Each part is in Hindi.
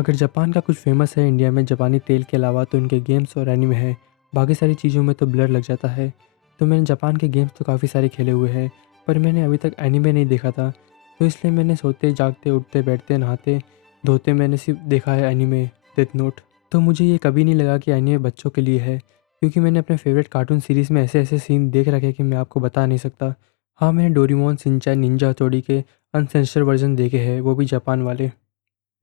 अगर जापान का कुछ फ़ेमस है इंडिया में जापानी तेल के अलावा तो उनके गेम्स और एनीमे है। बाकी सारी चीज़ों में तो ब्लर लग जाता है। तो मैंने जापान के गेम्स तो काफ़ी सारे खेले हुए हैं, पर मैंने अभी तक एनीमे नहीं देखा था। तो इसलिए मैंने सोते, जागते, उठते, बैठते, नहाते, धोते मैंने सिर्फ़ देखा है एनीमे डेथ नोट। तो मुझे ये कभी नहीं लगा कि एनीमे बच्चों के लिए है, क्योंकि मैंने अपने फ़ेवरेट कार्टून सीरीज़ में ऐसे-ऐसे सीन देख रखे हैं कि मैं आपको बता नहीं सकता। हाँ, मैंने डोरेमोन, शिनचैन, निंजा हथौड़ी के अनसेंसर्ड वर्ज़न देखे हैं, वो भी जापान वाले।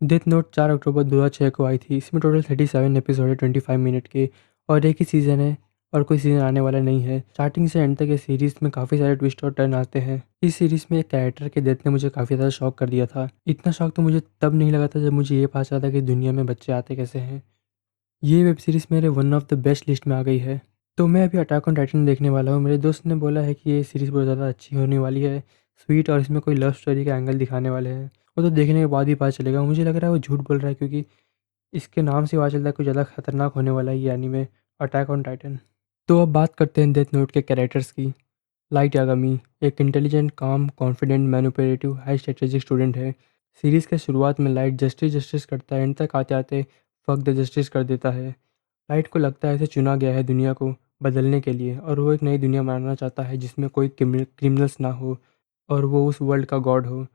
डेथ नोट 4 अक्टूबर 2006 को आई थी। इसमें टोटल 37 एपिसोड है 25 मिनट के, और एक ही सीज़न है और कोई सीज़न आने वाला नहीं है। स्टार्टिंग से एंड तक ये सीरीज़ में काफ़ी सारे ट्विस्ट और टर्न आते हैं। इस सीरीज़ में एक कैरेक्टर के डेथ ने मुझे काफ़ी ज़्यादा शॉक कर दिया था। इतना शॉक तो मुझे तब नहीं लगा था जब मुझे ये पता चला था कि दुनिया में बच्चे आते कैसे हैं। ये वेब सीरीज़ मेरे one of the best list में आ गई है। तो मैं अभी अटैक ऑन टाइटन देखने वाला हूँ। मेरे दोस्त ने बोला है कि ये सीरीज़ बहुत ज़्यादा अच्छी होने वाली है, स्वीट, और इसमें कोई लव स्टोरी का एंगल दिखाने वाले हैं। वो तो देखने के बाद ही पता चलेगा। मुझे लग रहा है वो झूठ बोल रहा है, क्योंकि इसके नाम से पता चलता है कुछ ज़्यादा खतरनाक होने वाला है ये एनीमे, अटैक ऑन टाइटन। तो अब बात करते हैं डेथ नोट के कैरेक्टर्स की। लाइट यागामी एक इंटेलिजेंट, काम, confident, manipulative, high strategic student है। सीरीज़ के शुरुआत में लाइट जस्टिस जस्टिस करता है, एंड तक आते आते फक द जस्टिस कर देता है। लाइट को लगता है इसे चुना गया है दुनिया को बदलने के लिए, और वो एक नई दुनिया बनाना चाहता है जिसमें कोई क्रिमिनल्स ना हो, और वो उस वर्ल्ड का गॉड हो।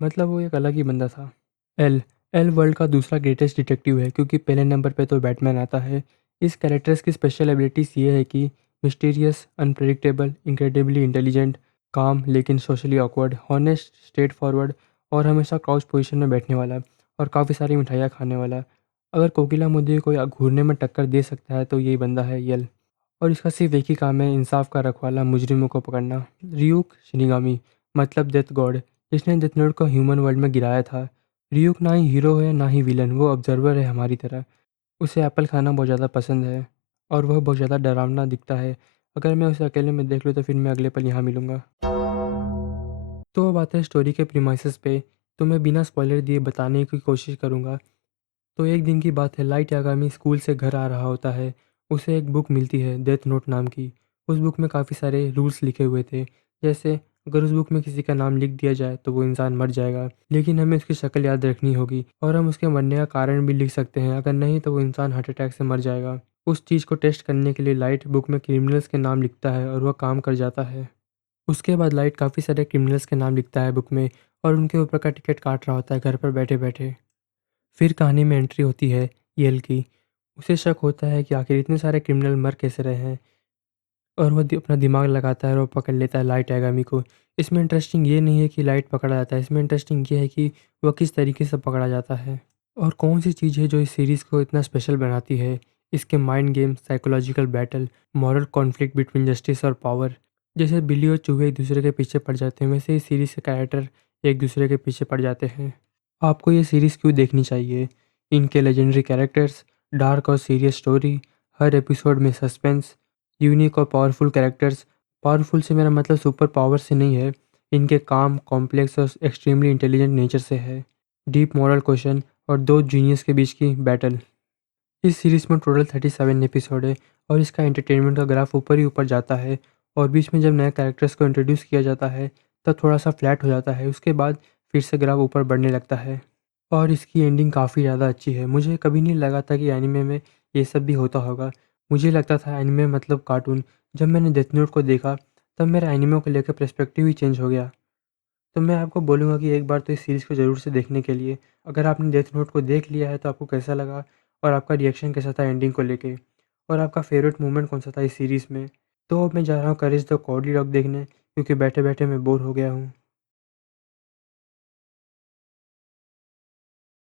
मतलब वो एक अलग ही बंदा था। एल एल वर्ल्ड का दूसरा ग्रेटेस्ट डिटेक्टिव है, क्योंकि पहले नंबर पे तो बैटमैन आता है। इस कैरेक्टर्स की स्पेशल एबिलिटीज़ ये है कि मिस्टीरियस, अनप्रेडिक्टेबल, इनक्रेडिबली इंटेलिजेंट, काम लेकिन socially awkward, honest, straight forward, और हमेशा क्राउच पोजीशन में बैठने वाला, और काफ़ी सारी मिठाइयाँ खाने वाला। अगर कोकिला मुझे कोई घूरने में टक्कर दे सकता है तो यही बंदा है यल। और इसका सिर्फ एक ही काम है, इंसाफ का रखवाला, मुजरिमों को पकड़ना। रियूक शिनिगामी मतलब डेथ गॉड, जिसने डेथ नोट को ह्यूमन वर्ल्ड में गिराया था। रियूक ना ही हीरो है ना ही विलन, वो ऑब्जर्वर है हमारी तरह। उसे एप्पल खाना बहुत ज़्यादा पसंद है, और वह बहुत ज़्यादा डरावना दिखता है। अगर मैं उसे अकेले में देख लूँ तो फिर मैं अगले पल यहाँ मिलूँगा। तो अब आते हैं स्टोरी के प्रीमाइसेस पे। तो मैं बिना स्पॉइलर दिए बताने की कोशिश करूँगा। तो एक दिन की बात है, लाइट यागामी स्कूल से घर आ रहा होता है। उसे एक बुक मिलती है डेथ नोट नाम की। उस बुक में काफ़ी सारे रूल्स लिखे हुए थे, जैसे अगर उस बुक में किसी का नाम लिख दिया जाए तो वो इंसान मर जाएगा, लेकिन हमें उसकी शक्ल याद रखनी होगी, और हम उसके मरने का कारण भी लिख सकते हैं। अगर नहीं तो वो इंसान हार्ट अटैक से मर जाएगा। उस चीज़ को टेस्ट करने के लिए लाइट बुक में क्रिमिनल्स के नाम लिखता है, और वह काम कर जाता है। उसके बाद लाइट काफ़ी सारे क्रिमिनल्स के नाम लिखता है बुक में, और उनके ऊपर का टिकट काट रहा होता है घर पर बैठे बैठे। फिर कहानी में एंट्री होती है यल की। उसे शक होता है कि आखिर इतने सारे क्रिमिनल मर कैसे रहे हैं, और वह अपना दिमाग लगाता है और वो पकड़ लेता है लाइट यागामी को। इसमें इंटरेस्टिंग ये नहीं है कि लाइट पकड़ा जाता है, इसमें इंटरेस्टिंग ये है कि वह किस तरीके से पकड़ा जाता है, और कौन सी चीज़ है जो इस सीरीज़ को इतना स्पेशल बनाती है। इसके mind game, psychological battle, moral conflict between justice और पावर। जैसे बिल्ली और चूहे एक दूसरे के पीछे पड़ जाते हैं, वैसे इस सीरीज़ के कैरेक्टर एक दूसरे के पीछे पड़ जाते हैं। आपको ये सीरीज़ क्यों देखनी चाहिए? इनके लेजेंडरी कैरेक्टर्स, डार्क और सीरियस स्टोरी, हर एपिसोड में सस्पेंस, यूनिक और पावरफुल कैरेक्टर्स। पावरफुल से मेरा मतलब सुपर पावर से नहीं है, इनके काम, कॉम्प्लेक्स और एक्सट्रीमली इंटेलिजेंट नेचर से है। डीप मॉरल क्वेश्चन और दो जीनियस के बीच की बैटल। इस सीरीज़ में टोटल 37 एपिसोड है, और इसका एंटरटेनमेंट का ग्राफ ऊपर ही ऊपर जाता है, और बीच में जब नए कैरेक्टर्स को इंट्रोड्यूस किया जाता है तब थोड़ा सा फ्लैट हो जाता है। उसके बाद फिर से ग्राफ ऊपर बढ़ने लगता है, और इसकी एंडिंग काफ़ी ज़्यादा अच्छी है। मुझे कभी नहीं लगा था कि एनिमे में ये सब भी होता होगा। मुझे लगता था एनिमे मतलब कार्टून। जब मैंने डेथ नोट को देखा तब मेरा एनिमे को लेकर पर्सपेक्टिव ही चेंज हो गया। तो मैं आपको बोलूँगा कि एक बार तो इस सीरीज़ को ज़रूर से देखने के लिए। अगर आपने डेथ नोट को देख लिया है तो आपको कैसा लगा, और आपका रिएक्शन कैसा था एंडिंग को लेके, और आपका फेवरेट मोमेंट कौन-सा था इस सीरीज़ में? तो अब मैं जा रहा हूँ करेज द कॉडी डॉग देखने, क्योंकि बैठे-बैठे मैं बोर हो गया हूँ।